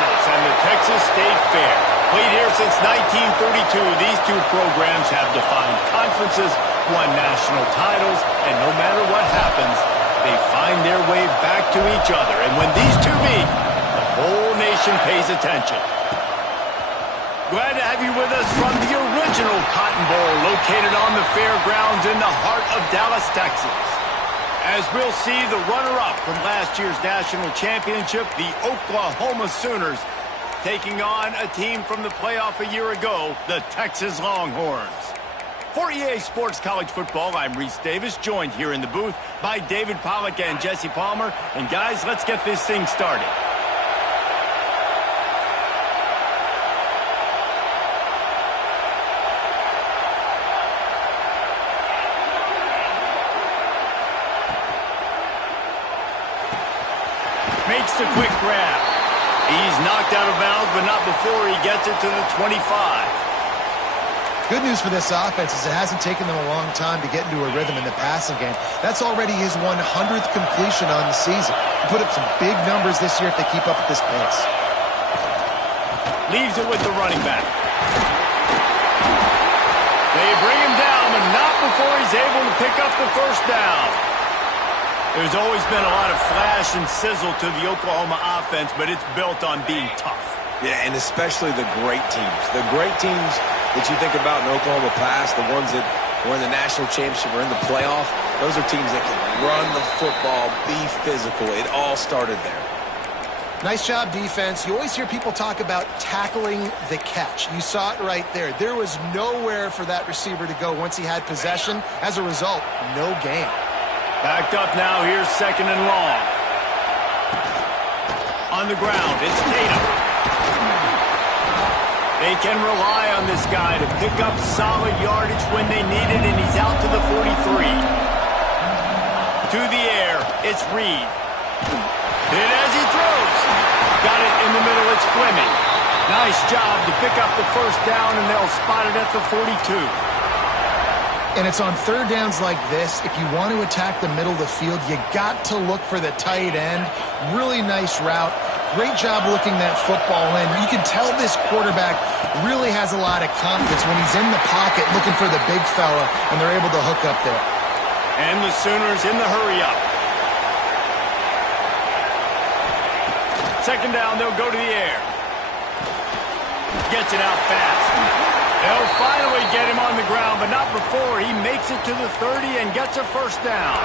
Texas and the Texas State Fair. Played here since 1932, these two programs have defined conferences, won national titles, and no matter what happens, they find their way back to each other. And when these two meet, the whole nation pays attention. Glad to have you with us from the original Cotton Bowl, located on the fairgrounds in the heart of Dallas, Texas. As we'll see, the runner-up from last year's national championship, the Oklahoma Sooners, taking on a team from the playoff a year ago, the Texas Longhorns. For EA Sports College Football, I'm Reese Davis, joined here in the booth by David Pollack and Jesse Palmer. And guys, let's get this thing started. Makes the quick grab. He's knocked out of bounds, but not before he gets it to the 25. Good news for this offense is it hasn't taken them a long time to get into a rhythm in the passing game. That's already his 100th completion on the season. He put up some big numbers this year if they keep up at this pace. Leaves it with the running back. They bring him down, but not before he's able to pick up the first down. There's always been a lot of flash and sizzle to the Oklahoma offense, but it's built on being tough. Yeah, and especially the great teams. The great teams that you think about in Oklahoma past, the ones that were in the national championship or in the playoff, those are teams that can run the football, be physical. It all started there. Nice job, defense. You always hear people talk about tackling the catch. You saw it right there. There was nowhere for that receiver to go once he had possession. As a result, no gain. Backed up now, here's second and long. On the ground, it's Tatum. They can rely on this guy to pick up solid yardage when they need it, and he's out to the 43. To the air, it's Reed. And as he throws, got it in the middle, it's Fleming. Nice job to pick up the first down, and they'll spot it at the 42. And it's on third downs like this, if you want to attack the middle of the field, you got to look for the tight end. Really nice route. Great job looking that football in. You can tell this quarterback really has a lot of confidence when he's in the pocket looking for the big fella, and they're able to hook up there. And the Sooners in the hurry-up. Second down, they'll go to the air. Gets it out fast. They'll finally get him on the ground, but not before he makes it to the 30 and gets a first down.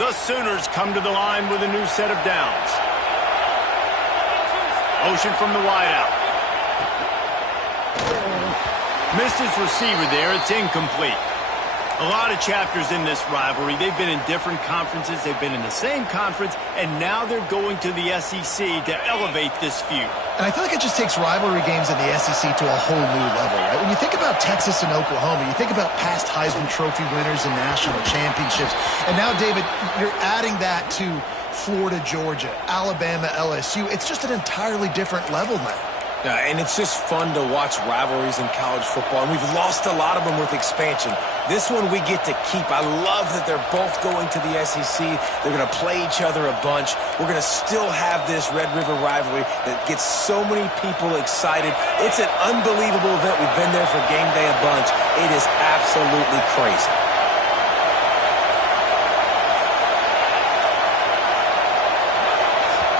The Sooners come to the line with a new set of downs. Motion from the wideout. Missed his receiver there. It's incomplete. A lot of chapters in this rivalry. They've been in different conferences. They've been in the same conference, and now they're going to the SEC to elevate this feud. And I feel like it just takes rivalry games in the SEC to a whole new level, right? When you think about Texas and Oklahoma, you think about past Heisman Trophy winners and national championships. And now, David, you're adding that to Florida, Georgia, Alabama, LSU. It's just an entirely different level now. Yeah, and it's just fun to watch rivalries in college football, and we've lost a lot of them with expansion. This one we get to keep. I love that they're both going to the SEC. They're going to play each other a bunch. We're going to still have this Red River rivalry that gets so many people excited. It's an unbelievable event. We've been there for game day a bunch. It is absolutely crazy.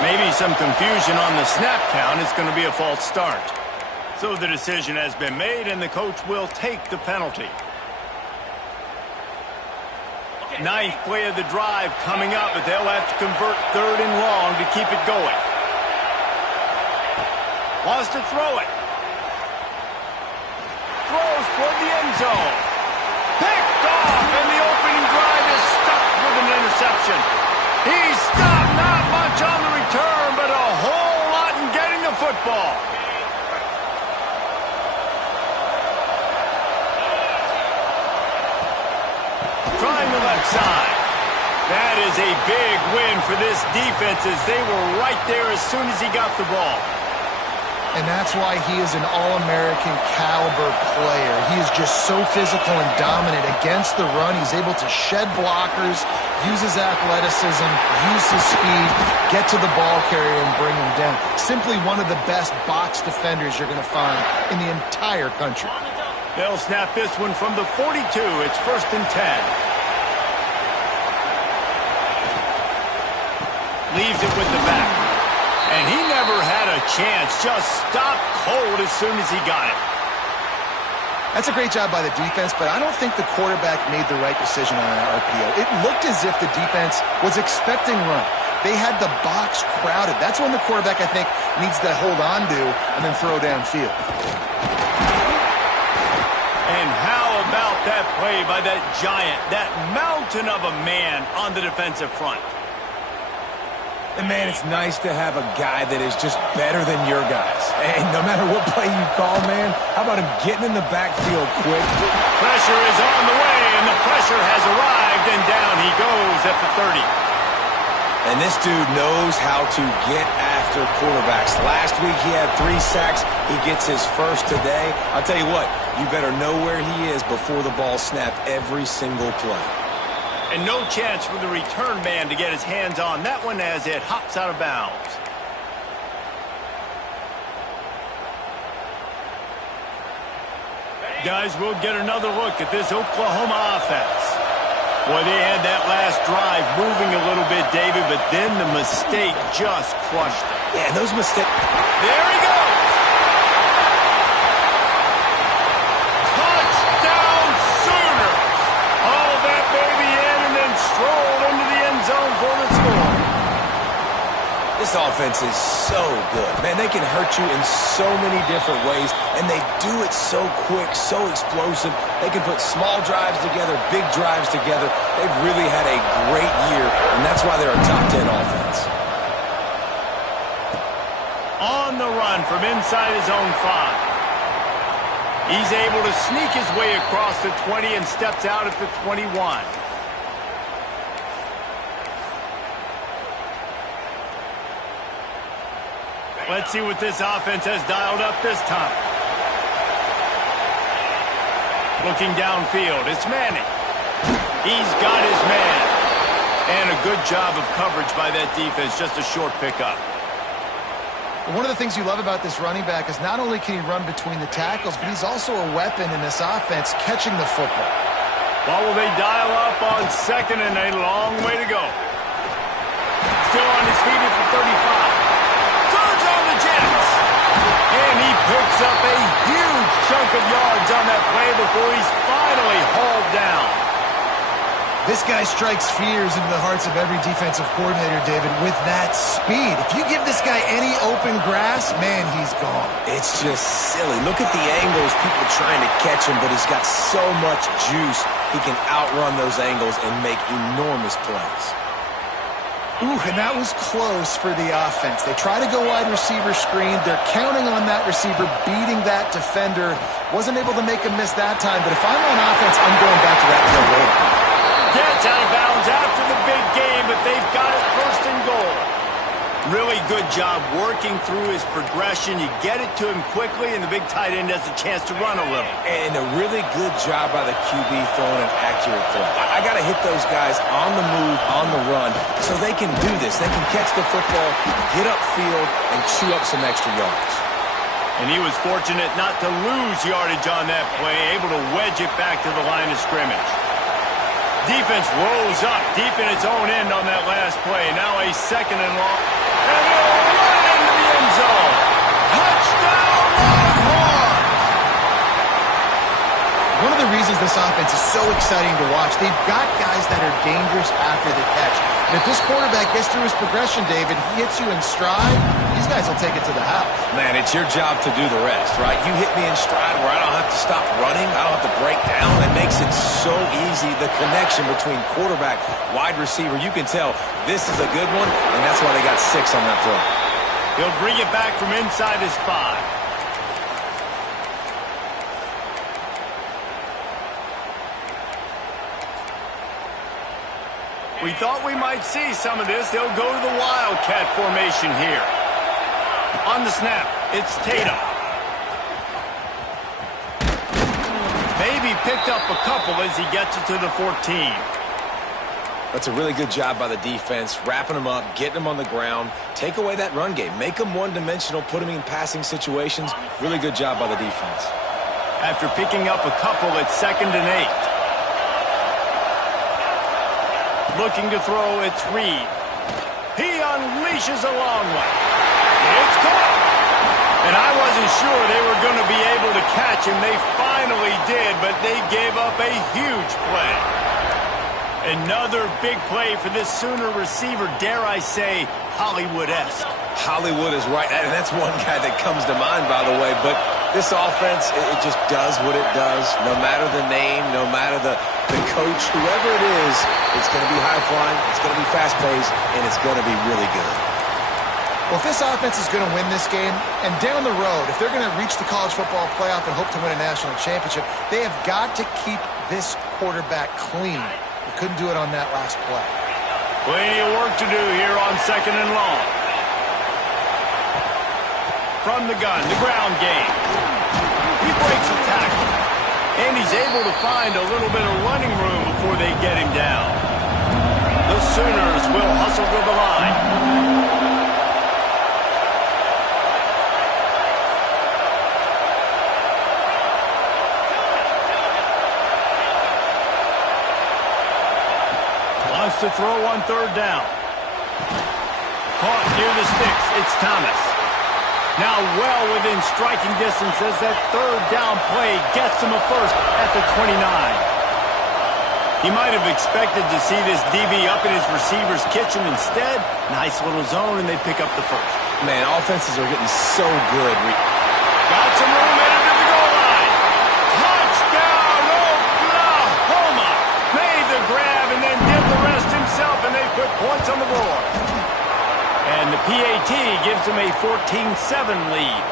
Maybe some confusion on the snap count. It's going to be a false start. So the decision has been made, and the coach will take the penalty. Ninth play of the drive coming up, but they'll have to convert third and long to keep it going. Wants to throw it. Throws toward the end zone. Picked off, and the opening drive is stuck with an interception. He's stopped, not much on the return, but a whole lot in getting the football. Trying the left side. That is a big win for this defense as they were right there as soon as he got the ball. And that's why he is an All-American caliber player. He is just so physical and dominant against the run. He's able to shed blockers, use his athleticism, use his speed, get to the ball carrier and bring him down. Simply one of the best box defenders you're going to find in the entire country. They'll snap this one from the 42. It's 1st and 10. Leaves it with the back. And he never had a chance. Just stopped cold as soon as he got it. That's a great job by the defense, but I don't think the quarterback made the right decision on an RPO. It looked as if the defense was expecting run. They had the box crowded. That's when the quarterback, I think, needs to hold on to and then throw downfield. And how about that play by that giant, that mountain of a man on the defensive front? And, man, it's nice to have a guy that is just better than your guys. And no matter what play you call, man, how about him getting in the backfield quick? Pressure is on the way, and the pressure has arrived, and down he goes at the 30. And this dude knows how to get after quarterbacks. Last week he had 3 sacks. He gets his first today. I'll tell you what, you better know where he is before the ball snapped every single play. And no chance for the return man to get his hands on that one as it hops out of bounds. Guys, we'll get another look at this Oklahoma offense. Boy, they had that last drive moving a little bit, David, but then the mistake just crushed them. Yeah, those mistakes. There he goes. Touchdown Sooners. All that baby in and then strolled into the end zone for the score. This offense is so good. Man, they can hurt you in so many different ways, and they do it so quick, so explosive. They can put small drives together, big drives together. They've really had a great year, and that's why they're a top 10 offense. On the run from inside his own 5. He's able to sneak his way across the 20 and steps out at the 21. Let's see what this offense has dialed up this time. Looking downfield, it's Manning. He's got his man. And a good job of coverage by that defense, just a short pickup. One of the things you love about this running back is not only can he run between the tackles, but he's also a weapon in this offense catching the football. Well, will they dial up on 2nd and a long way to go? Still on his feet at the 35. Jets. And he picks up a huge chunk of yards on that play before he's finally hauled down. This guy strikes fears into the hearts of every defensive coordinator, David, with that speed. If you give this guy any open grass, man, he's gone. It's just silly. Look at the angles, people trying to catch him, but he's got so much juice. He can outrun those angles and make enormous plays. Ooh, and that was close for the offense. They try to go wide receiver screen. They're counting on that receiver beating that defender. Wasn't able to make him miss that time, but if I'm on offense, I'm going back to that field goal. Gets out of bounds after the big game, but they've got it 1st and goal. Really good job working through his progression. You get it to him quickly, and the big tight end has a chance to run a little. And a really good job by the QB throwing an accurate throw. I got to hit those guys on the move, on the run, so they can do this. They can catch the football, get upfield, and chew up some extra yards. And he was fortunate not to lose yardage on that play, able to wedge it back to the line of scrimmage. Defense rolls up deep in its own end on that last play. Now a 2nd and long. And he'll run into the end zone. Touchdown, Longhorns! One of the reasons this offense is so exciting to watch, they've got guys that are dangerous after the catch. And if this quarterback gets through his progression, David, he hits you in stride, these guys will take it to the house. Man, it's your job to do the rest, right? You hit me in stride where I don't have to stop running. I don't have to break down. It makes it so easy. The connection between quarterback, wide receiver, you can tell this is a good one, and that's why they got 6 on that throw. He'll bring it back from inside his 5. We thought we might see some of this. They'll go to the Wildcat formation here. On the snap, it's Tatum. Maybe picked up a couple as he gets it to the 14. That's a really good job by the defense, wrapping them up, getting them on the ground, take away that run game, make them one-dimensional, put them in passing situations. Really good job by the defense. After picking up a couple, it's 2nd and 8. Looking to throw, it's Reed. He unleashes a long one. It's caught. And I wasn't sure they were going to be able to catch him. They finally did, but they gave up a huge play. Another big play for this Sooner receiver, dare I say, Hollywood-esque. Hollywood is right, and that's one guy that comes to mind, by the way. But this offense, it just does what it does. No matter the name, no matter the coach, whoever it is, it's going to be high-flying, it's going to be fast-paced, and it's going to be really good. Well, if this offense is going to win this game, and down the road, if they're going to reach the college football playoff and hope to win a national championship, they have got to keep this quarterback clean. They couldn't do it on that last play. Plenty of work to do here on 2nd and long. From the gun, the ground game. He breaks a tackle, and he's able to find a little bit of running room before they get him down. The Sooners will hustle to the line. To throw on 3rd down. Caught near the sticks. It's Thomas. Now well within striking distance as that 3rd down play gets him a first at the 29. He might have expected to see this DB up in his receiver's kitchen. Instead, nice little zone, and they pick up the first. Man, offenses are getting so good. Got some room headed to the goal line. Touchdown, Oklahoma! Made the grab and then did the rest himself, and they put points on the board. And the PAT gives them a 14-7 lead.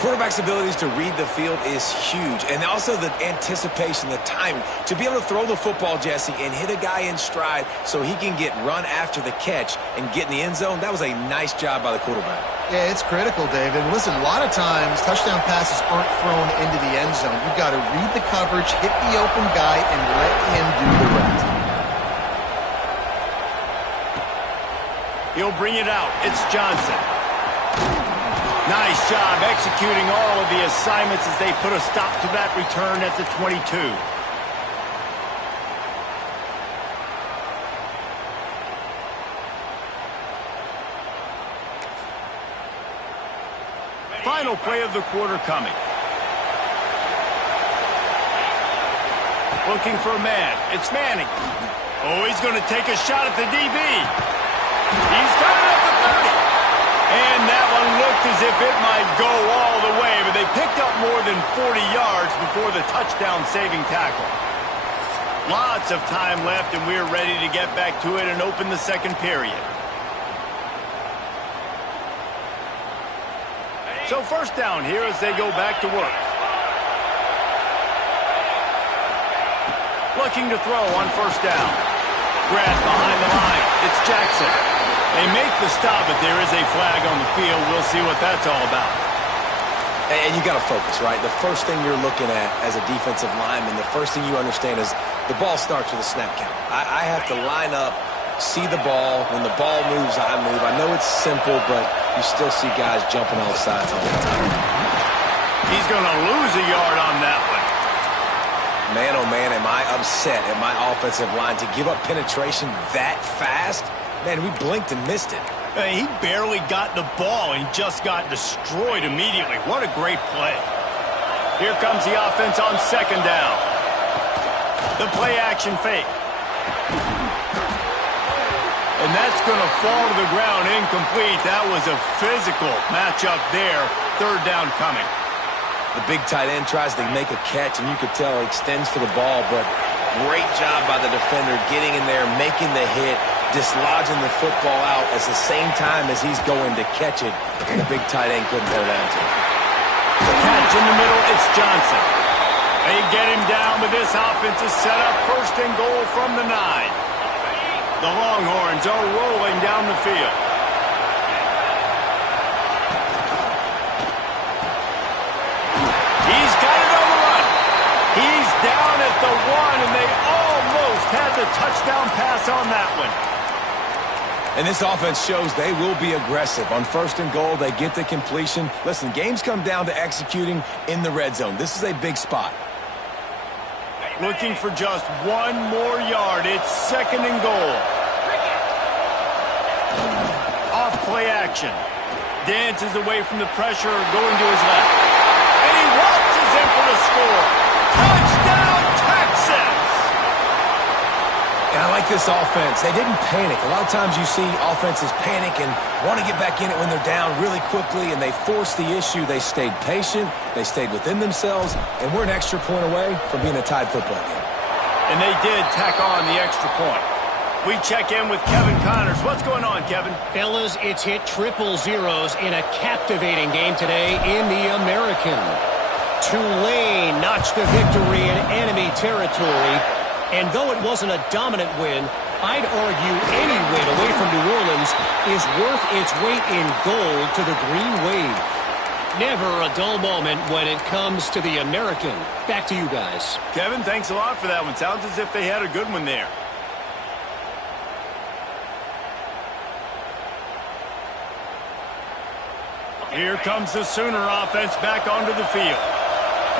Quarterback's abilities to read the field is huge, and also the anticipation, the timing. To be able to throw the football, Jesse, and hit a guy in stride so he can get run after the catch and get in the end zone, that was a nice job by the quarterback. Yeah, it's critical, David. Listen, a lot of times touchdown passes aren't thrown into the end zone. You've got to read the coverage, hit the open guy, and let him do the rest. He'll bring it out. It's Johnson. Nice job executing all of the assignments as they put a stop to that return at the 22. Final play of the quarter coming. Looking for a man. It's Manning. Oh, he's going to take a shot at the DB. He's got it at the 30. And that one looked as if it might go all the way, but they picked up more than 40 yards before the touchdown-saving tackle. Lots of time left, and we're ready to get back to it and open the second period. So first down here as they go back to work. Looking to throw on first down. Grab behind the line. It's Jackson. They make the stop, but there is a flag on the field. We'll see what that's all about. And you got to focus, right? The first thing you're looking at as a defensive lineman, the first thing you understand is the ball starts with a snap count. I have to line up, see the ball. When the ball moves, I move. I know it's simple, but you still see guys jumping off sides all the time. He's going to lose a yard on that one. Man, oh man, am I upset at my offensive line to give up penetration that fast? Man, we blinked and missed it. He barely got the ball and just got destroyed immediately. What a great play. Here comes the offense on second down. The play action fake. And that's going to fall to the ground incomplete. That was a physical matchup there. Third down coming. The big tight end tries to make a catch, and you could tell he extends for the ball, but great job by the defender getting in there, making the hit, dislodging the football out at the same time as he's going to catch it, and the big tight end couldn't hold on to it. The catch in the middle, it's Johnson. They get him down, but this offense is set up first and goal from the 9. The Longhorns are rolling down the field. pass on that one. And this offense shows they will be aggressive. On 1st and goal, they get the completion. Listen, games come down to executing in the red zone. This is a big spot. Looking for just one more yard. It's 2nd and goal. Off play action. Dances away from the pressure, going to his left. And he waltzes in for the score. Touchdown, Texas! And I like this offense. They didn't panic. A lot of times you see offenses panic and want to get back in it when they're down really quickly, and they forced the issue. They stayed patient. They stayed within themselves, and we're an extra point away from being a tied football game. And they did tack on the extra point. We check in with Kevin Connors. What's going on, Kevin? Fellas, it's hit triple zeros in a captivating game today in the American. Tulane notched a victory in enemy territory. And though it wasn't a dominant win, I'd argue any win away from New Orleans is worth its weight in gold to the Green Wave. Never a dull moment when it comes to the American. Back to you guys. Kevin, thanks a lot for that one. Sounds as if they had a good one there. Here comes the Sooner offense back onto the field.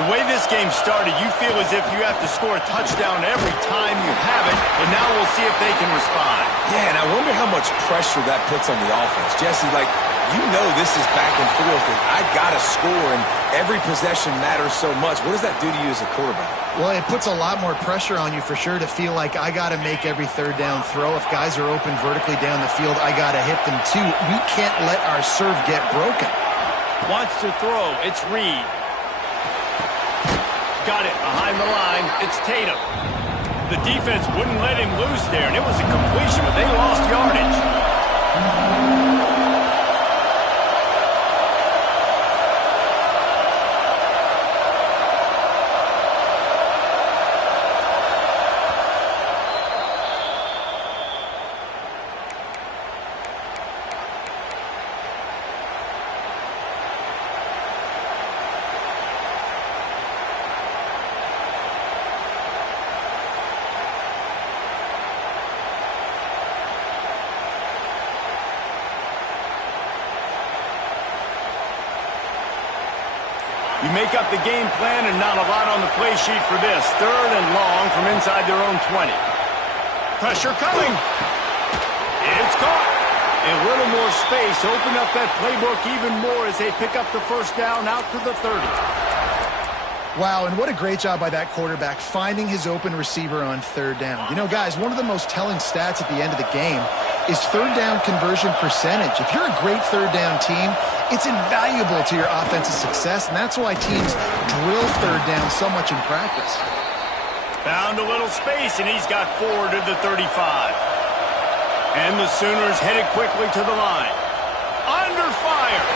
The way this game started, you feel as if you have to score a touchdown every time you have it, and now we'll see if they can respond. Yeah, and I wonder how much pressure that puts on the offense. Jesse, you know this is back and forth, and I got to score, and every possession matters so much. What does that do to you as a quarterback? Well, it puts a lot more pressure on you for sure to feel like I got to make every 3rd down throw. If guys are open vertically down the field, I got to hit them too. We can't let our serve get broken. Wants to throw. It's Reed. Got it behind the line. It's Tatum. The defense wouldn't let him loose there, and it was a completion, but they lost yardage. You make up the game plan and not a lot on the play sheet for this. 3rd and long from inside their own 20. Pressure coming. It's caught. A little more space. Open up that playbook even more as they pick up the 1st down out to the 30. Wow, and what a great job by that quarterback finding his open receiver on 3rd down. You know, guys, one of the most telling stats at the end of the game is 3rd down conversion percentage. If you're a great 3rd down team, it's invaluable to your offensive success, and that's why teams drill 3rd down so much in practice. Found a little space, and he's got 4 to the 35. And the Sooners headed quickly to the line. Under fire.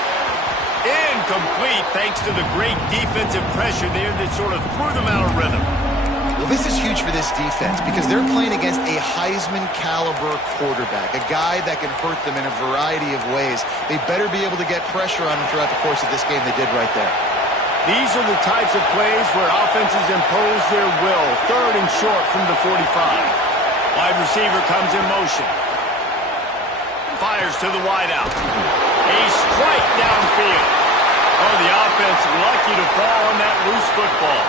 Incomplete, thanks to the great defensive pressure there that sort of threw them out of rhythm. Well, this is huge for this defense because they're playing against a Heisman-caliber quarterback, a guy that can hurt them in a variety of ways. They better be able to get pressure on him throughout the course of this game. They did right there. These are the types of plays where offenses impose their will. 3rd and short from the 45. Wide receiver comes in motion. Fires to the wideout. A strike downfield. Oh, the offense lucky to fall on that loose football.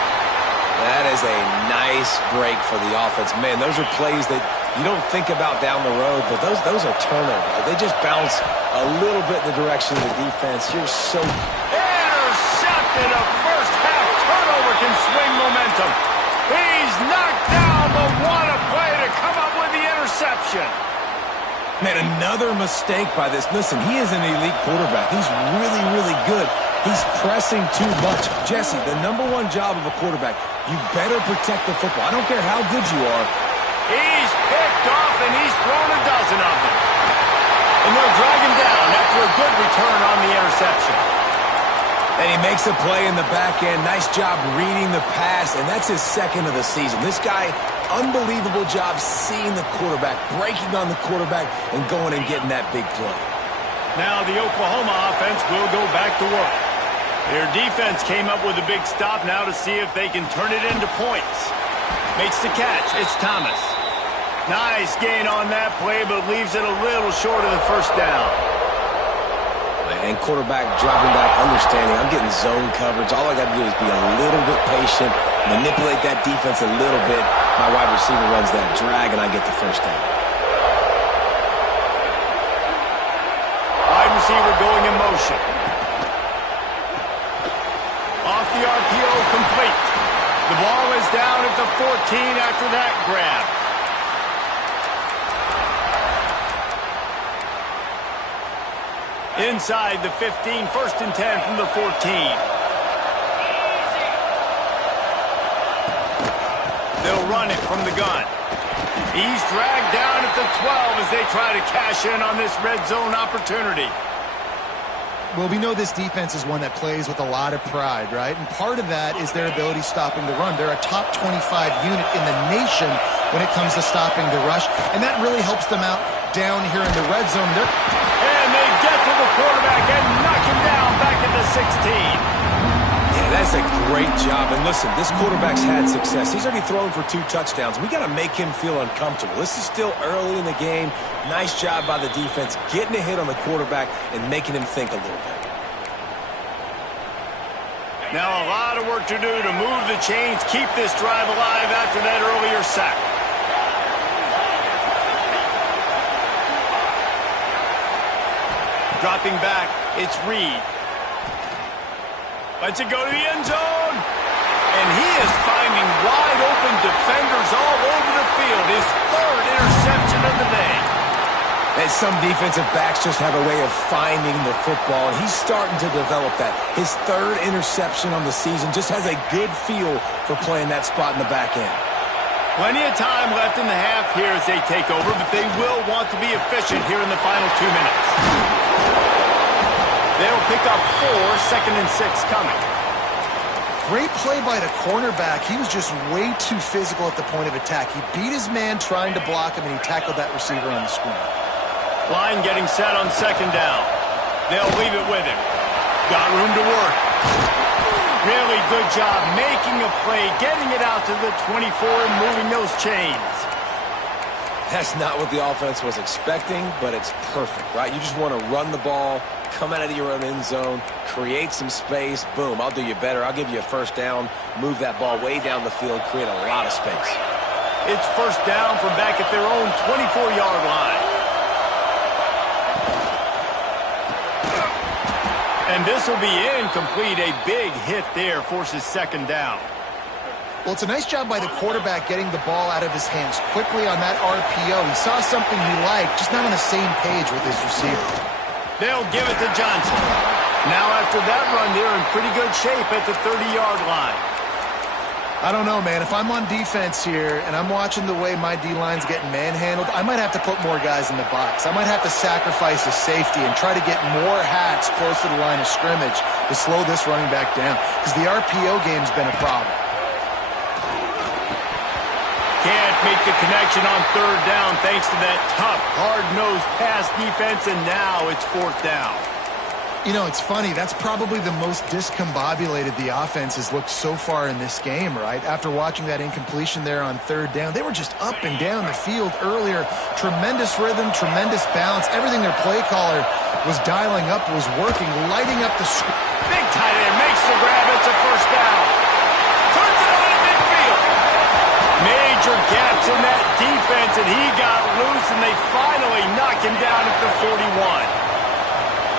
That is a nice break for the offense. Man, those are plays that you don't think about down the road, but those are turnovers. They just bounce a little bit in the direction of the defense. You're so... Intercepted. A first-half turnover can swing momentum. He's knocked down, but what a play to come up with the interception. Man, another mistake by this. Listen, he is an elite quarterback. He's really, really good. He's pressing too much. Jesse, the #1 job of a quarterback, you better protect the football. I don't care how good you are. He's picked off, and he's thrown a dozen of them. And they'll drag him down after a good return on the interception. And he makes a play in the back end. Nice job reading the pass, and that's his 2nd of the season. This guy, unbelievable job seeing the quarterback, breaking on the quarterback, and going and getting that big play. Now the Oklahoma offense will go back to work. Their defense came up with a big stop now to see if they can turn it into points. Makes the catch. It's Thomas. Nice gain on that play, but leaves it a little short of the first down. And quarterback dropping back, understanding I'm getting zone coverage. All I got to do is be a little bit patient, manipulate that defense a little bit. My wide receiver runs that drag, and I get the first down. Wide receiver going in motion. Off the RPO, complete. The ball is down at the 14 after that grab. Inside the 15, 1st and 10 from the 14. They'll run it from the gun. He's dragged down at the 12 as they try to cash in on this red zone opportunity. Well, we know this defense is one that plays with a lot of pride, right? And part of that is their ability stopping the run. They're a top 25 unit in the nation when it comes to stopping the rush, and that really helps them out down here in the red zone. And they get to the quarterback and knock him down back at the 16. Yeah, that's a great job. And listen, this quarterback's had success. He's already thrown for 2 touchdowns. We got to make him feel uncomfortable. This is still early in the game. Nice job by the defense, getting a hit on the quarterback and making him think a little bit. Now a lot of work to do to move the chains, keep this drive alive after that earlier sack. Dropping back, it's Reed. Lets it go to the end zone. And he is finding wide open defenders all over the field. His 3rd interception of the day. And some defensive backs just have a way of finding the football, and he's starting to develop that. His 3rd interception on the season, just has a good feel for playing that spot in the back end. Plenty of time left in the half here as they take over, but they will want to be efficient here in the final 2 minutes. They'll pick up 4, 2nd and 6 coming. Great play by the cornerback. He was just way too physical at the point of attack. He beat his man trying to block him, and he tackled that receiver on the screen. Line getting set on 2nd down. They'll leave it with him. Got room to work. Really good job making a play, getting it out to the 24 and moving those chains. That's not what the offense was expecting, but it's perfect, right? You just want to run the ball, come out of your own end zone, create some space, boom, I'll do you better. I'll give you a first down, move that ball way down the field, create a lot of space. It's first down from back at their own 24-yard line. And this will be incomplete. A big hit there forces 2nd down. Well, it's a nice job by the quarterback getting the ball out of his hands quickly on that RPO. He saw something he liked, just not on the same page with his receiver. They'll give it to Johnson. Now after that run, they're in pretty good shape at the 30-yard line. I don't know, man. If I'm on defense here and I'm watching the way my D-line's getting manhandled, I might have to put more guys in the box. I might have to sacrifice a safety and try to get more hats close to the line of scrimmage to slow this running back down, because the RPO game's been a problem. Can't make the connection on 3rd down thanks to that tough, hard-nosed pass defense, and now it's 4th down. You know, it's funny. That's probably the most discombobulated the offense has looked so far in this game, right? After watching that incompletion there on 3rd down, they were just up and down the field earlier. Tremendous rhythm, tremendous balance. Everything their play caller was dialing up was working, lighting up the screen. Big tight end makes the grab. It's a first down. Turns it on at midfield. Major gaps in that defense, and he got loose, and they finally knock him down at the 41.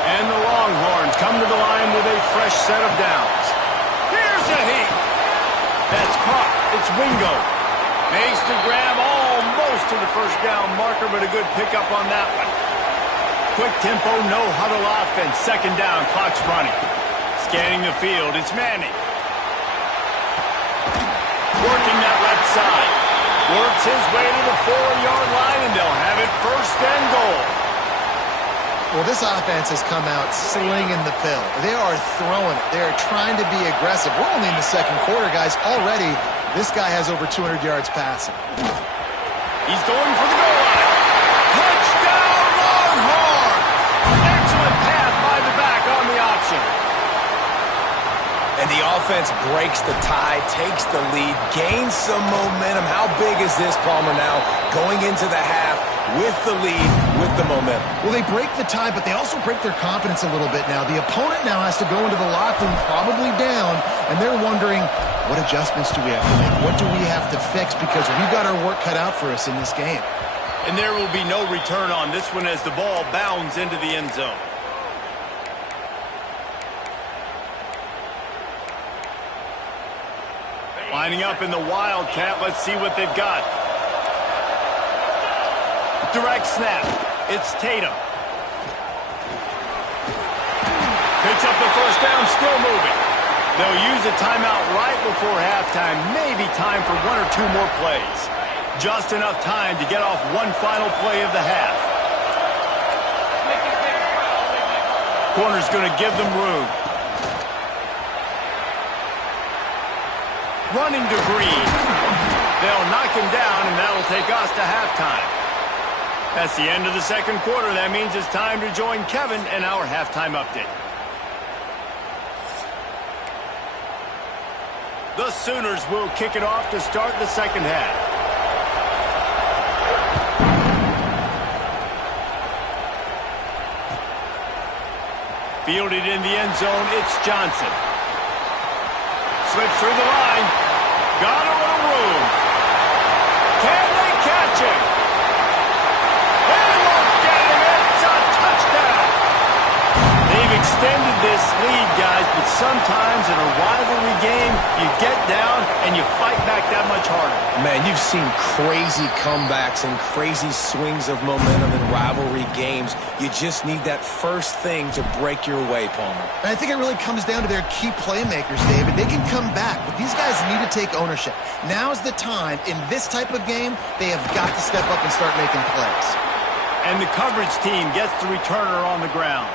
And the Longhorns come to the line with a fresh set of downs. Here's a heat. That's caught. It's Wingo. Makes the grab almost to the first down marker, but a good pickup on that one. Quick tempo, no huddle offense. 2nd down, clock's running. Scanning the field, it's Manning. Working that left side. Works his way to the 4-yard line, and they'll have it 1st and goal. Well, this offense has come out slinging the pill. They are throwing it. They are trying to be aggressive. We're only in the 2nd quarter, guys. Already, this guy has over 200 yards passing. He's going for the goal line. Touchdown, Longhorns! Excellent pass by the back on the option. And the offense breaks the tie, takes the lead, gains some momentum. How big is this, Palmer, now going into the half with the lead, with the momentum? Well, they break the tie, but they also break their confidence a little bit now. The opponent now has to go into the locker room probably down, and they're wondering, what adjustments do we have to make? What do we have to fix? Because we've got our work cut out for us in this game. And there will be no return on this one as the ball bounds into the end zone. Lining up in the Wildcat. Let's see what they've got. Direct snap. It's Tatum. Picks up the first down, still moving. They'll use a timeout right before halftime. Maybe time for one or two more plays. Just enough time to get off one final play of the half. Corner's going to give them room. Running to Green. They'll knock him down, and that'll take us to halftime. That's the end of the second quarter. That means it's time to join Kevin in our halftime update. The Sooners will kick it off to start the second half. Fielded in the end zone, it's Johnson. Slips through the line. Got a little room. Can they catch him? They won't get him. It's a touchdown. They've extended this lead, guys, but sometimes in a rivalry game, you get down and you fight back that much harder. Man, you've seen crazy comebacks and crazy swings of momentum in rivalry games. You just need that first thing to break your way, Palmer. And I think it really comes down to their key playmakers, David. They can come back, but these guys need to take ownership. Now's the time. In this type of game, they have got to step up and start making plays. And the coverage team gets the returner on the ground.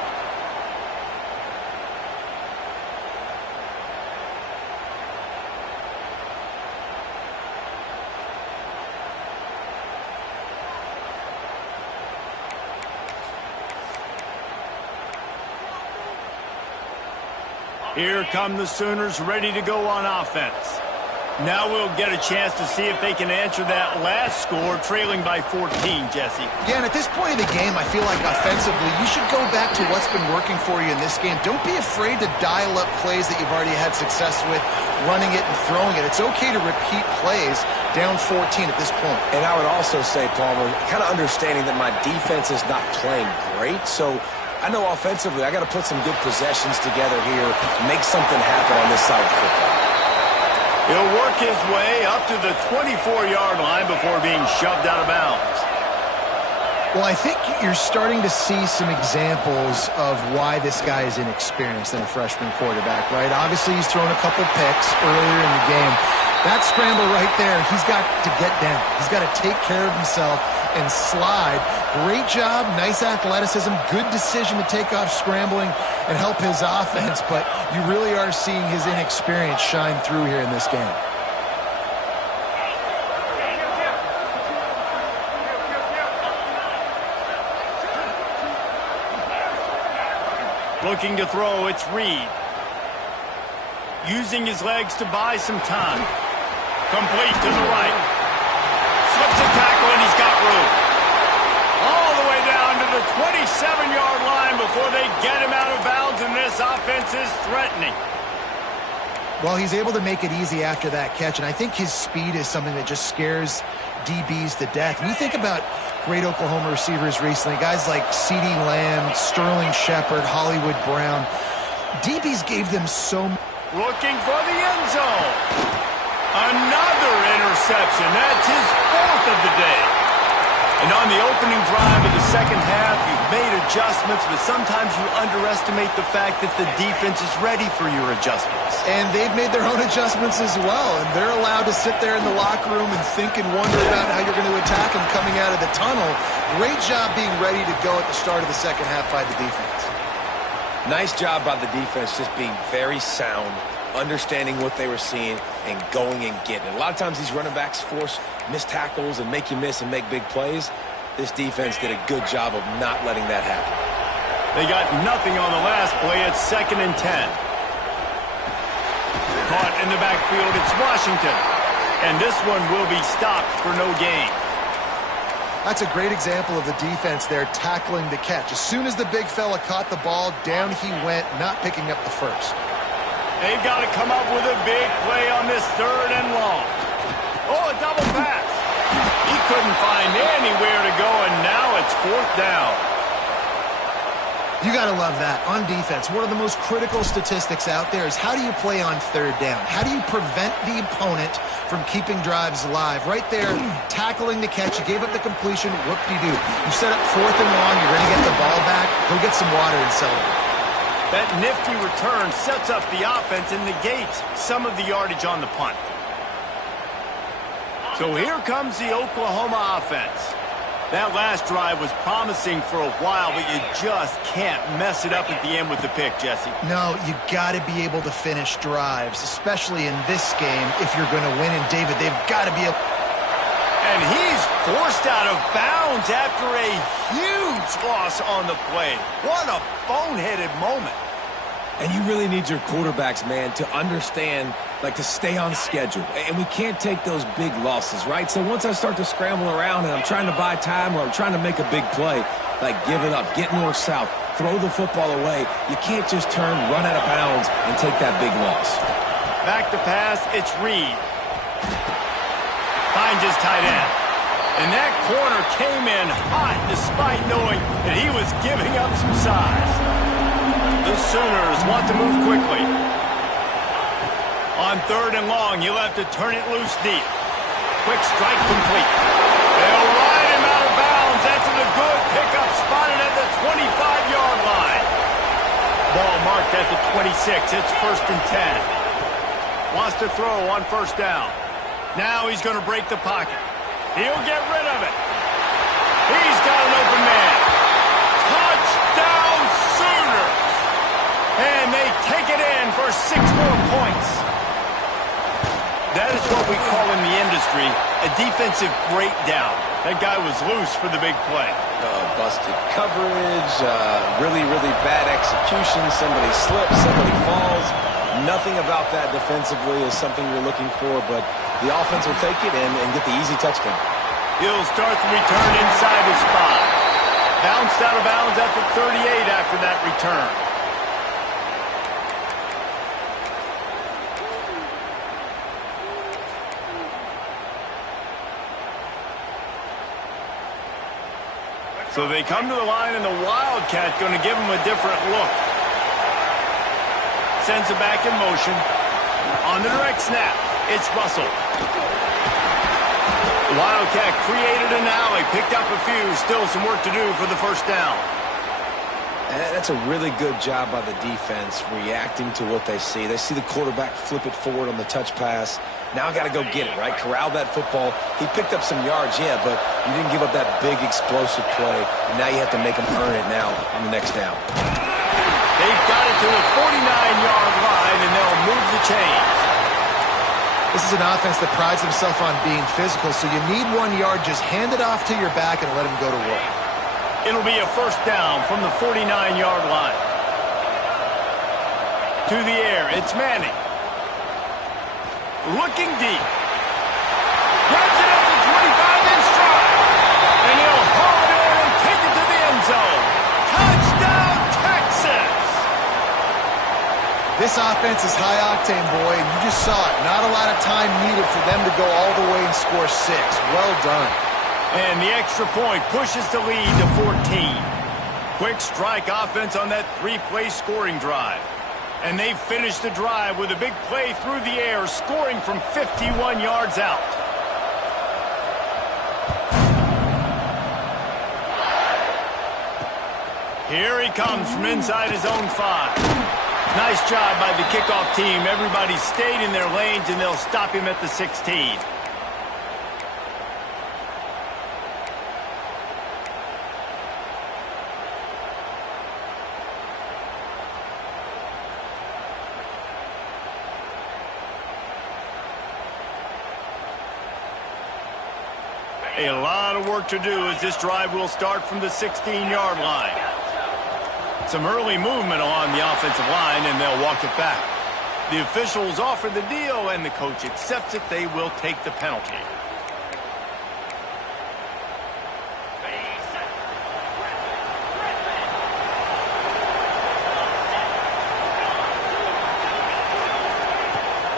Here come the Sooners ready to go on offense. Now we'll get a chance to see if they can answer that last score, trailing by 14, Jesse. Yeah, and at this point of the game, I feel like offensively, you should go back to what's been working for you in this game. Don't be afraid to dial up plays that you've already had success with, running it and throwing it. It's okay to repeat plays down 14 at this point. And I would also say, Palmer, kind of understanding that my defense is not playing great, so I know offensively I got to put some good possessions together here, make something happen on this side of football. He'll work his way up to the 24-yard line before being shoved out of bounds. Well, I think you're starting to see some examples of why this guy is inexperienced than a freshman quarterback, right? Obviously, he's thrown a couple picks earlier in the game. That scramble right there, he's got to get down. He's got to take care of himself and slide. Great job, nice athleticism, good decision to take off scrambling and help his offense, but you really are seeing his inexperience shine through here in this game. Looking to throw, it's Reed. Using his legs to buy some time. Complete to the right. Slips a tackle and he's got room. All the way down to the 27-yard line before they get him out of bounds, and this offense is threatening. Well, he's able to make it easy after that catch, and I think his speed is something that just scares DBs to death. And you think about great Oklahoma receivers recently, guys like CeeDee Lamb, Sterling Shepard, Hollywood Brown. DBs gave them so much. Looking for the end zone. Another interception. That's his fourth of the day. And on the opening drive of the second half, you've made adjustments, but sometimes you underestimate the fact that the defense is ready for your adjustments. And they've made their own adjustments as well, and they're allowed to sit there in the locker room and think and wonder about how you're going to attack them coming out of the tunnel. Great job being ready to go at the start of the second half by the defense. Nice job by the defense, just being very sound, understanding what they were seeing, and going and getting it. A lot of times these running backs force missed tackles and make you miss and make big plays. This defense did a good job of not letting that happen. They got nothing on the last play. It's 2nd and 10. caught in the backfield. It's Washington. And this one will be stopped for no gain. That's a great example of the defense there tackling the catch. As soon as the big fella caught the ball, down he went, not picking up the first. They've got to come up with a big play on this 3rd and long. Oh, a double pass. He couldn't find anywhere to go, and now it's 4th down. You got to love that. On defense, one of the most critical statistics out there is how do you play on 3rd down? How do you prevent the opponent from keeping drives alive? Right there, tackling the catch. You gave up the completion. Whoop-de-doo. You set up 4th and long. You're going to get the ball back. Go get some water and celebrate. That nifty return sets up the offense and negates some of the yardage on the punt. So here comes the Oklahoma offense. That last drive was promising for a while, but you just can't mess it up at the end with the pick, Jesse. No, you got to be able to finish drives, especially in this game if you're going to win. And, David, they've got to be able... And he's forced out of bounds after a huge loss on the play. What a boneheaded moment. And you really need your quarterbacks, man, to understand, like, to stay on schedule. And we can't take those big losses, right? So once I start to scramble around and I'm trying to buy time or I'm trying to make a big play, like give it up, get north-south, throw the football away, you can't just turn, run out of bounds, and take that big loss. Back to pass, it's Reed. Finds his tight end. And that corner came in hot despite knowing that he was giving up some size. The Sooners want to move quickly. On 3rd and long, you'll have to turn it loose deep. Quick strike complete. They'll ride him out of bounds. That's a good pickup, spotted at the 25-yard line. Ball marked at the 26. It's 1st and 10. Wants to throw on 1st down. Now he's going to break the pocket. He'll get rid of it. He's got an open man. Touchdown Sooners! And they take it in for 6 more points. That is what we call in the industry a defensive breakdown. That guy was loose for the big play. Busted coverage, really, really bad execution. Somebody slips, somebody falls. Nothing about that defensively is something you're looking for, but the offense will take it and get the easy touchdown. He'll start the return inside his 5. Bounced out of bounds at the 38 after that return. So they come to the line, and the Wildcat going to give them a different look. Sends it back in motion. On the direct snap, it's Russell. The Wildcat created an alley, picked up a few, still some work to do for the 1st down. That's a really good job by the defense, reacting to what they see. They see the quarterback flip it forward on the touch pass. Now I got to go get it, right? Corral that football. He picked up some yards, yeah, but you didn't give up that big explosive play, and now you have to make them earn it now on the next down. They've got it to the 49-yard line, and they'll move the chains. This is an offense that prides himself on being physical, so you need 1 yard. Just hand it off to your back and let him go to work. It'll be a 1st down from the 49-yard line. To the air, it's Manning. Looking deep. Grabs it at the 25 in stride. And he'll haul it in and take it to the end zone. Touchdown, Texas! This offense is high-octane, boy, and you just saw it. Not a lot of time needed for them to go all the way and score 6. Well done. And the extra point pushes the lead to 14. Quick strike offense on that 3-play scoring drive. And they finish the drive with a big play through the air, scoring from 51 yards out. Here he comes from inside his own 5. Nice job by the kickoff team. Everybody stayed in their lanes, and they'll stop him at the 16. A lot of work to do as this drive will start from the 16-yard line. Some early movement on the offensive line, and they'll walk it back. The officials offer the deal, and the coach accepts it. They will take the penalty.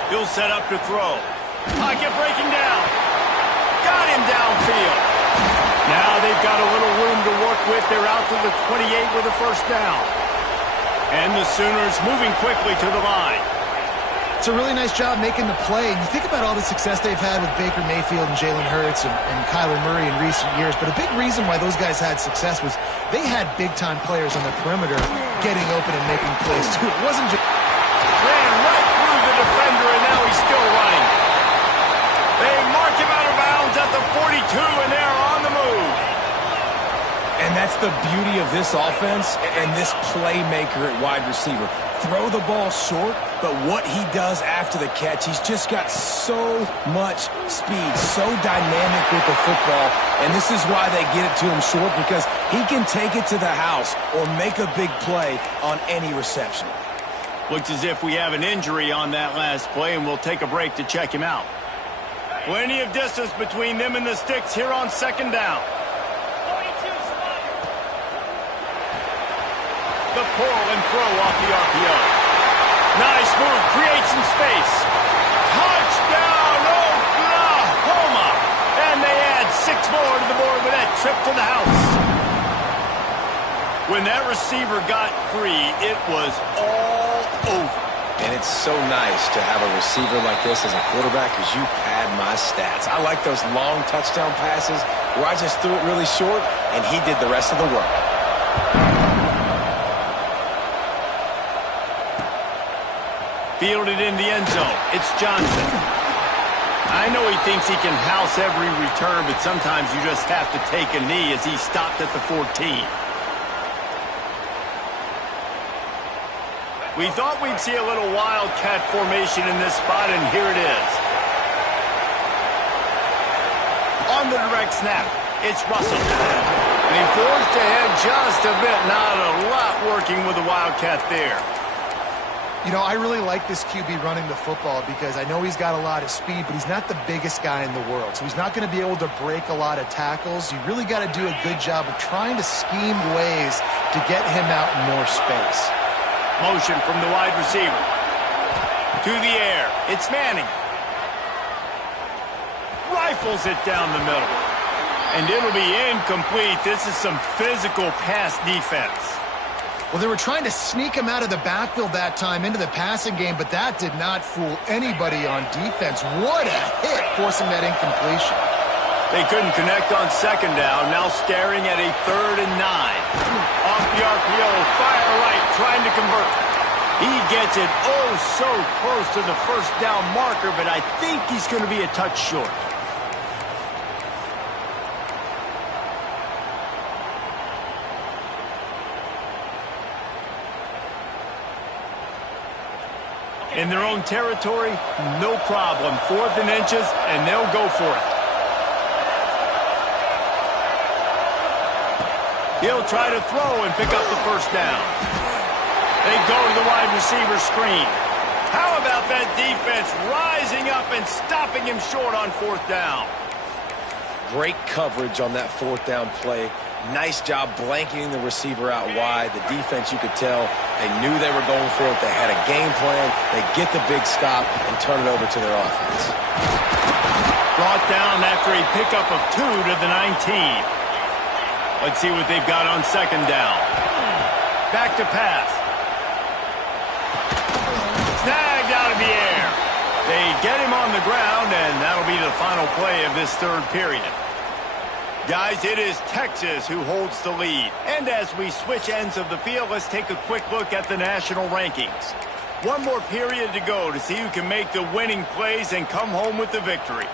He'll set up to throw. Pocket breaking down. Got him downfield. Now they've got a little room to work with. They're out to the 28 with a first down. And the Sooners moving quickly to the line. It's a really nice job making the play. And you think about all the success they've had with Baker Mayfield and Jalen Hurts and Kyler Murray in recent years. But a big reason why those guys had success was they had big-time players on the perimeter getting open and making plays, too. It wasn't just... Ran right through the defender, and now he's still running. They mark him out of bounds at the 42, and they're on the move. And that's the beauty of this offense and this playmaker at wide receiver. Throw the ball short, but what he does after the catch, he's just got so much speed, so dynamic with the football, and this is why they get it to him short, because he can take it to the house or make a big play on any reception. Looks as if we have an injury on that last play, and we'll take a break to check him out. Plenty of distance between them and the sticks here on second down. The pull and throw off the RPO. Nice move, creates some space. Touchdown, Oklahoma! And they add 6 more to the board with that trip to the house. When that receiver got free, it was all over. And it's so nice to have a receiver like this as a quarterback because you pad my stats. I like those long touchdown passes where I just threw it really short and he did the rest of the work. Fielded in the end zone. It's Johnson. I know he thinks he can house every return, but sometimes you just have to take a knee as he stopped at the 14. We thought we'd see a little wildcat formation in this spot, and here it is. On the direct snap, it's Russell. And he forced ahead just a bit. Not a lot working with the wildcat there. You know, I really like this QB running the football because I know he's got a lot of speed, but he's not the biggest guy in the world. So he's not going to be able to break a lot of tackles. You really got to do a good job of trying to scheme ways to get him out in more space. Motion from the wide receiver. To the air. It's Manning. Rifles it down the middle. And it'll be incomplete. This is some physical pass defense. Well, they were trying to sneak him out of the backfield that time into the passing game, but that did not fool anybody on defense. What a hit, forcing that incompletion. They couldn't connect on second down. Now staring at a 3rd and 9. Off the RPO, fire right, trying to convert. He gets it so close to the first down marker, but I think he's going to be a touch short. In their own territory, no problem. 4th and inches, and they'll go for it. He'll try to throw and pick up the first down. They go to the wide receiver screen. How about that defense rising up and stopping him short on 4th down? Great coverage on that 4th down play. Nice job blanketing the receiver out wide. The defense, you could tell, they knew they were going for it. They had a game plan. They get the big stop and turn it over to their offense. Brought down after a pickup of 2 to the 19. Let's see what they've got on second down. Back to pass. Snagged out of the air. They get him on the ground, and that'll be the final play of this 3rd period. Guys, it is Texas who holds the lead. And as we switch ends of the field, let's take a quick look at the national rankings. One more period to go to see who can make the winning plays and come home with the victory.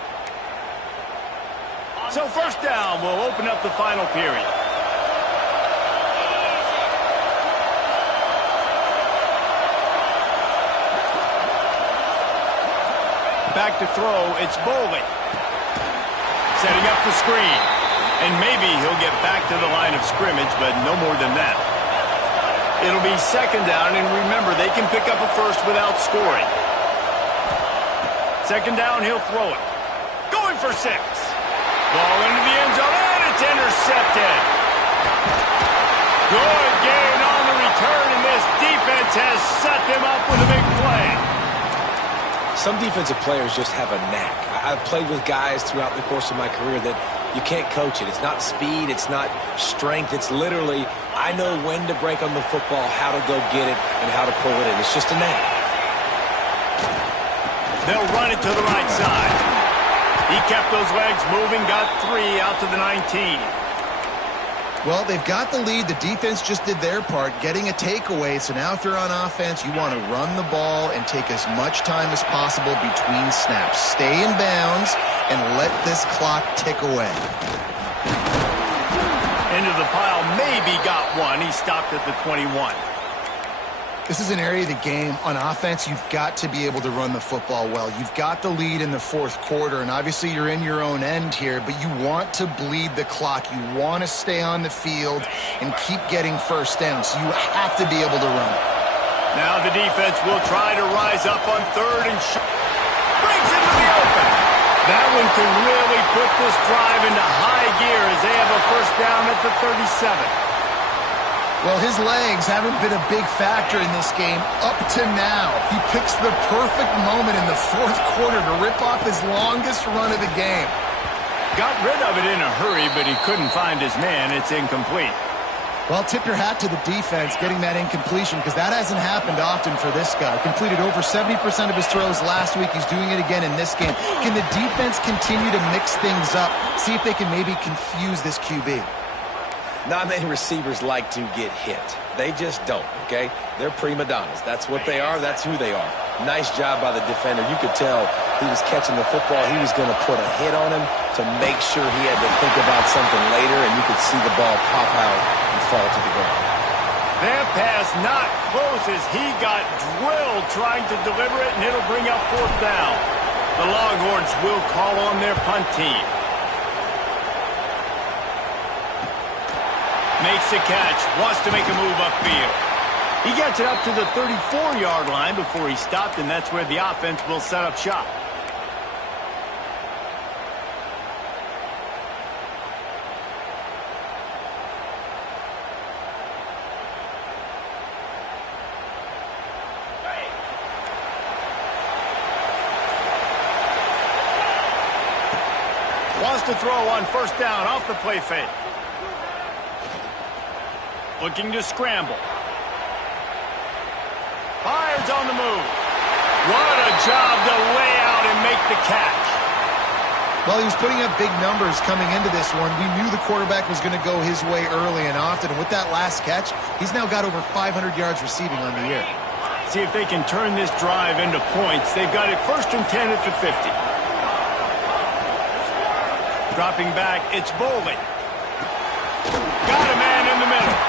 So first down will open up the final period. Back to throw, it's Boley. Setting up the screen. And maybe he'll get back to the line of scrimmage, but no more than that. It'll be second down, and remember, they can pick up a first without scoring. Second down, he'll throw it. Going for 6. Ball into the end zone, and it's intercepted. Good gain on the return, and this defense has set them up with a big play. Some defensive players just have a knack. I've played with guys throughout the course of my career that you can't coach it. It's not speed. It's not strength. It's literally, I know when to break on the football, how to go get it, and how to pull it in. It's just a knack. They'll run it to the right side. He kept those legs moving, got 3 out to the 19. Well, they've got the lead. The defense just did their part, getting a takeaway. So now if you're on offense, you want to run the ball and take as much time as possible between snaps. Stay in bounds and let this clock tick away. Into the pile, maybe got 1. He stopped at the 21. This is an area of the game. On offense, you've got to be able to run the football well. You've got the lead in the fourth quarter, and obviously you're in your own end here, but you want to bleed the clock. You want to stay on the field and keep getting first down, so you have to be able to run it. Now the defense will try to rise up on third and brings it to the open. That one can really put this drive into high gear as they have a first down at the 37. Well, his legs haven't been a big factor in this game up to now. He picks the perfect moment in the fourth quarter to rip off his longest run of the game. Got rid of it in a hurry, but he couldn't find his man. It's incomplete. Well, tip your hat to the defense getting that incompletion, because that hasn't happened often for this guy. Completed over 70% of his throws last week. He's doing it again in this game. Can the defense continue to mix things up, see if they can maybe confuse this QB? Not many receivers like to get hit. They just don't, okay? They're prima donnas. That's what they are. That's who they are. Nice job by the defender. You could tell he was catching the football. He was going to put a hit on him to make sure he had to think about something later, and you could see the ball pop out and fall to the ground. That pass not close as he got drilled trying to deliver it, and it'll bring up fourth down. The Longhorns will call on their punt team. Makes the catch, wants to make a move upfield. He gets it up to the 34-yard line before he stopped, and that's where the offense will set up shop. Wants to throw on first down off the play fake. Looking to scramble. Fires on the move. What a job to lay out and make the catch. Well, he was putting up big numbers coming into this one. We knew the quarterback was going to go his way early and often. And with that last catch, he's now got over 500 yards receiving on the year. See if they can turn this drive into points. They've got it first and 10 at the 50. Dropping back, it's Boley. Got a man in the middle.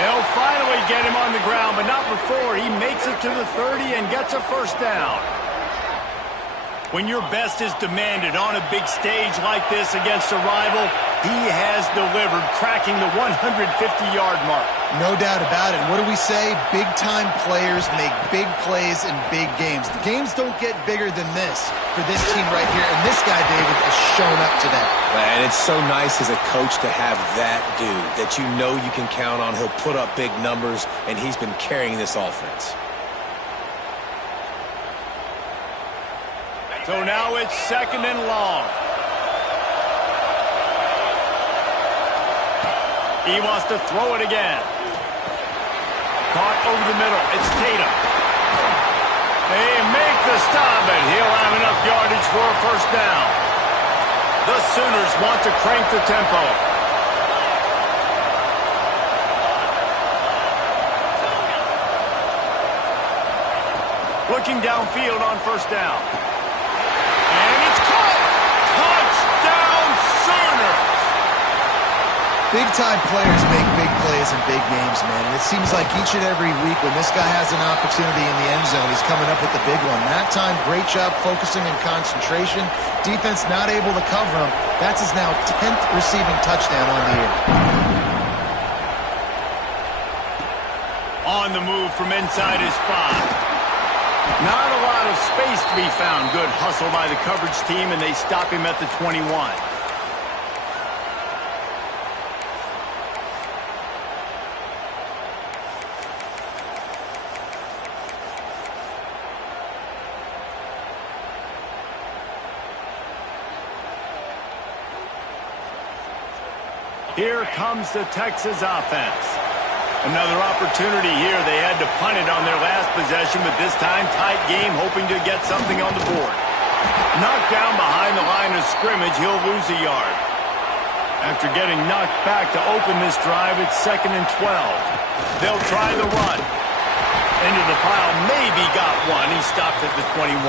They'll finally get him on the ground, but not before he makes it to the 30 and gets a first down. When your best is demanded on a big stage like this against a rival, he has delivered, cracking the 150-yard mark. No doubt about it. What do we say? Big-time players make big plays in big games. The games don't get bigger than this for this team right here, and this guy, David, has shown up today. And it's so nice as a coach to have that dude that you know you can count on. He'll put up big numbers, and he's been carrying this offense. So now it's second and long. He wants to throw it again. Caught over the middle. It's Tatum. They make the stop, and he'll have enough yardage for a first down. The Sooners want to crank the tempo. Looking downfield on first down. And it's caught! Touchdown Sooners! Big-time players make big plays in big games, man. And it seems like each and every week when this guy has an opportunity in the end zone, he's coming up with the big one. That time, great job focusing and concentration. Defense not able to cover him. That's his now 10th receiving touchdown on the year. On the move from inside his 5. Not a lot of space to be found. Good hustle by the coverage team, and they stop him at the 21. Here comes the Texas offense. Another opportunity here. They had to punt it on their last possession, but this time tight game, hoping to get something on the board. Knocked down behind the line of scrimmage, he'll lose a yard. After getting knocked back to open this drive, it's 2nd and 12. They'll try the run. Into the pile, maybe got one. He stopped at the 21.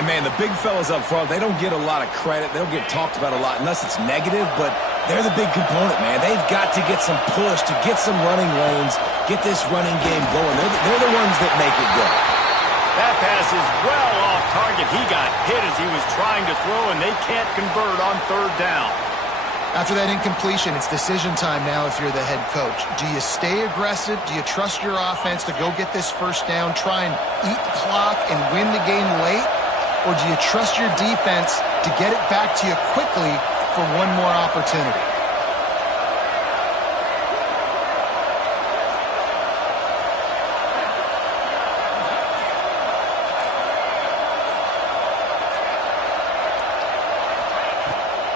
And, man, the big fellas up front, they don't get a lot of credit. They don't get talked about a lot unless it's negative, but they're the big component, man. They've got to get some push, to get some running lanes, get this running game going. They're the ones that make it go. That pass is well off target. He got hit as he was trying to throw, and they can't convert on 3rd down. After that incompletion, it's decision time now if you're the head coach. Do you stay aggressive? Do you trust your offense to go get this 1st down, try and eat the clock and win the game late? Or do you trust your defense to get it back to you quickly for one more opportunity?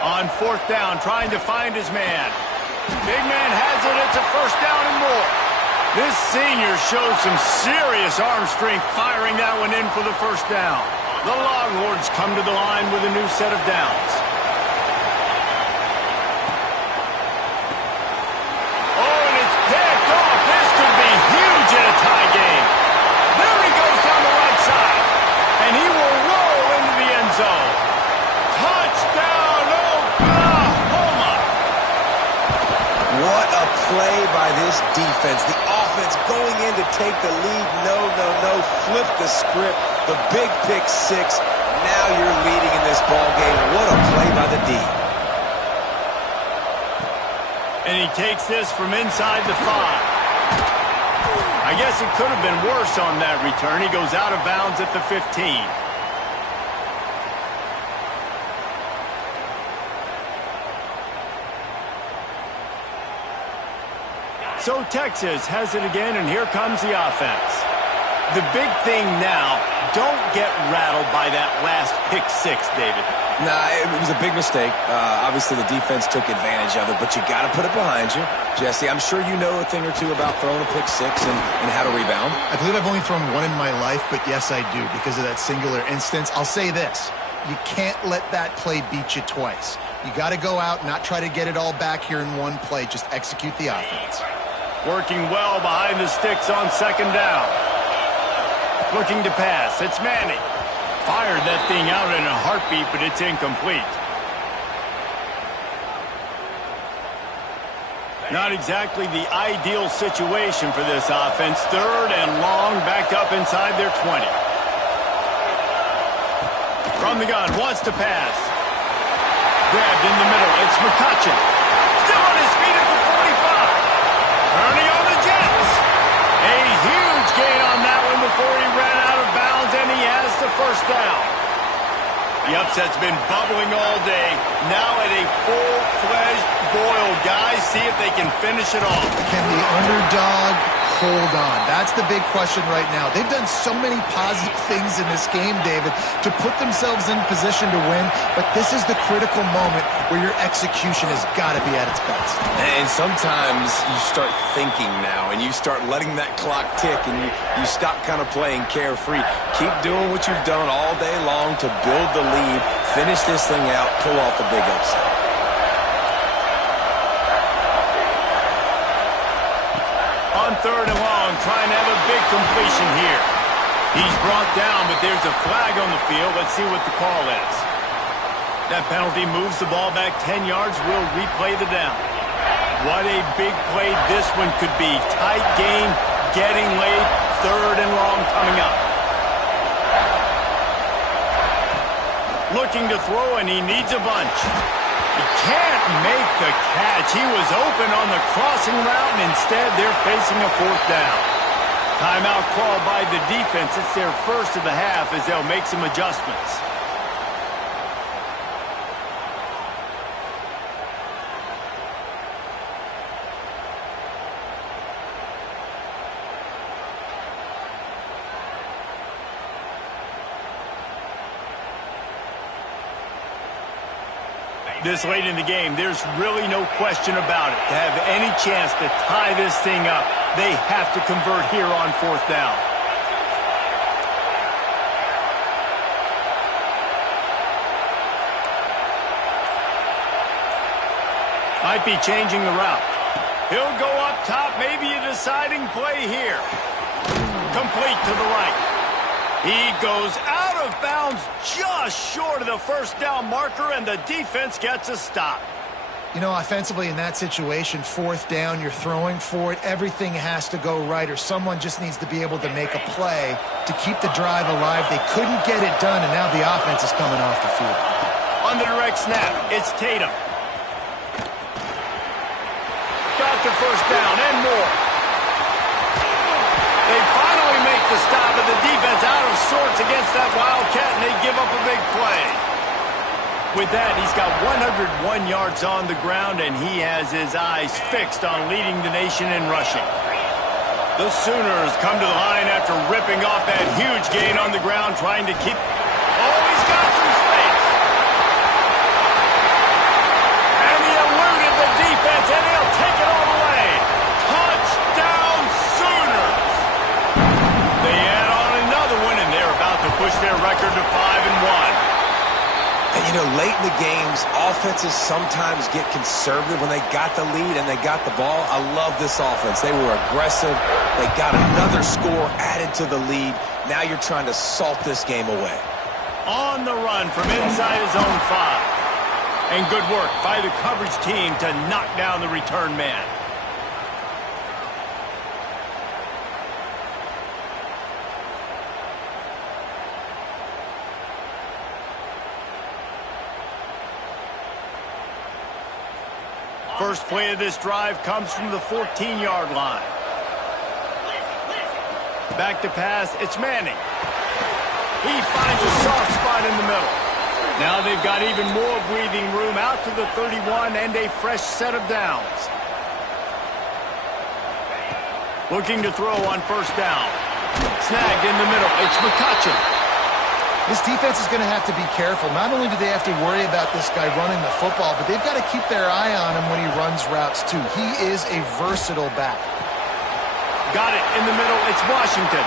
On 4th down, trying to find his man. Big man has it. It's a 1st down and more. This senior shows some serious arm strength firing that one in for the 1st down. The Longhorns come to the line with a new set of downs. Oh, and it's picked off. This could be huge in a tie game. There he goes down the right side. And he will roll into the end zone. Touchdown, Oklahoma! What a play by this defense. The offense going in to take the lead. No. Flip the script. The big pick 6. Now you're leading in this ball game. What a play by the D. And he takes this from inside the 5. I guess it could have been worse on that return. He goes out of bounds at the 15. So Texas has it again, and here comes the offense. The big thing now, don't get rattled by that last pick 6, David. Nah, it was a big mistake. Obviously, the defense took advantage of it, but you got to put it behind you. Jesse, I'm sure you know a thing or two about throwing a pick 6 and how to rebound. I believe I've only thrown one in my life, but yes, I do because of that singular instance. I'll say this. You can't let that play beat you twice. You got to go out, not try to get it all back here in one play. Just execute the offense. Working well behind the sticks on 2nd down. Looking to pass. It's Manning. Fired that thing out in a heartbeat, but it's incomplete. Not exactly the ideal situation for this offense. 3rd and long, backed up inside their 20. From the gun, wants to pass. Grabbed in the middle. It's McCutcheon. Still on his feet at the 45. Turning on the Jets. A huge gain on that one before he ran out of bounds, and he has the 1st down. The upset's been bubbling all day. Now at a full-fledged boil. Guys, see if they can finish it off. Can the underdog hold on? That's the big question right now. They've done so many positive things in this game, David, to put themselves in position to win, but this is the critical moment where your execution has got to be at its best. And sometimes you start thinking now, and you start letting that clock tick, and you stop kind of playing carefree. Keep doing what you've done all day long to build the lead, finish this thing out, pull off the big upset. On 3rd and long, trying to have a big completion here. He's brought down, but there's a flag on the field. Let's see what the call is. That penalty moves the ball back 10 yards. We'll replay the down. What a big play this one could be. Tight game, getting late, 3rd and long coming up. Looking to throw, and he needs a bunch. He can't make the catch. He was open on the crossing route, and instead they're facing a fourth down. Timeout called by the defense. It's their first of the half as they'll make some adjustments. This late in the game, there's really no question about it. To have any chance to tie this thing up, they have to convert here on fourth down. Might be changing the route. He'll go up top, maybe a deciding play here. Complete to the right. He goes out of bounds just short of the first down marker, and the defense gets a stop. You know, offensively in that situation, fourth down, you're throwing for it. Everything has to go right, or someone just needs to be able to make a play to keep the drive alive. They couldn't get it done, and now the offense is coming off the field. On the direct snap, it's Tatum. Got the first down and more. They finally make the stop, and the defense out of sorts against that Wildcat, and they give up a big play. With that, he's got 101 yards on the ground, and he has his eyes fixed on leading the nation in rushing. The Sooners come to the line after ripping off that huge gain on the ground, trying to keep... Oh, he's got some space. And he eluded the defense, and he'll take it all the way. Touchdown, Sooners! They add on another one, and they're about to push their record to 5-1. And, you know, late in the games, offenses sometimes get conservative when they got the lead and they got the ball. I love this offense. They were aggressive. They got another score added to the lead. Now you're trying to salt this game away. On the run from inside his own 5. And good work by the coverage team to knock down the return man. First play of this drive comes from the 14-yard line. Back to pass, it's Manning. He finds a soft spot in the middle. Now they've got even more breathing room out to the 31 and a fresh set of downs. Looking to throw on first down. Snagged in the middle, it's McCutcheon. This defense is going to have to be careful. Not only do they have to worry about this guy running the football, but they've got to keep their eye on him when he runs routes, too. He is a versatile back. Got it in the middle. It's Washington.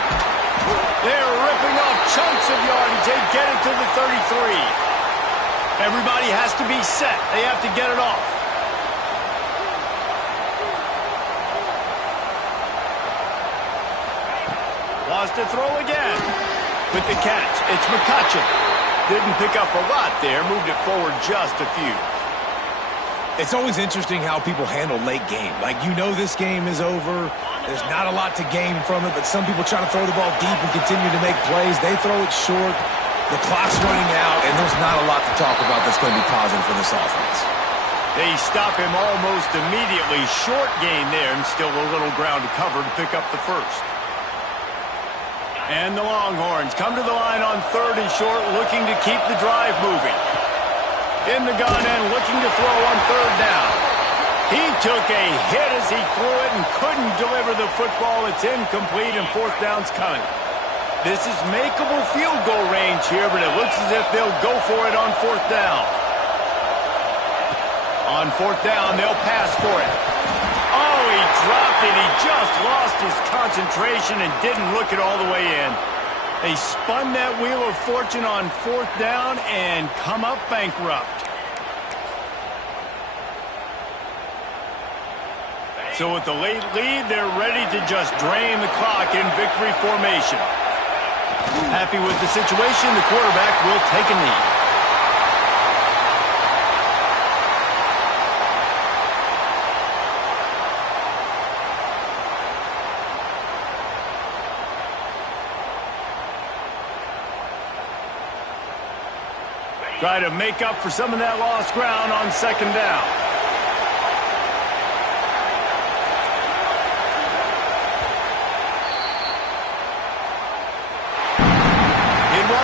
They're ripping off chunks of yardage. They get it to the 33. Everybody has to be set. They have to get it off. Wants to throw again. With the catch, it's McCutcheon. Didn't pick up a lot there, moved it forward just a few. It's always interesting how people handle late game. Like, you know this game is over. There's not a lot to gain from it, but some people try to throw the ball deep and continue to make plays. They throw it short. The clock's running out, and there's not a lot to talk about that's going to be positive for this offense. They stop him almost immediately. Short gain there, and still a little ground to cover to pick up the first. And the Longhorns come to the line on third and short, looking to keep the drive moving. In the gun and looking to throw on third down. He took a hit as he threw it and couldn't deliver the football. It's incomplete and fourth down's coming. This is makeable field goal range here, but it looks as if they'll go for it on fourth down. On fourth down, they'll pass for it. Oh, he dropped it. He just lost his concentration and didn't look it all the way in. They spun that wheel of fortune on fourth down and come up bankrupt. So with the late lead, they're ready to just drain the clock in victory formation. Happy with the situation, the quarterback will take a knee. Try to make up for some of that lost ground on second down.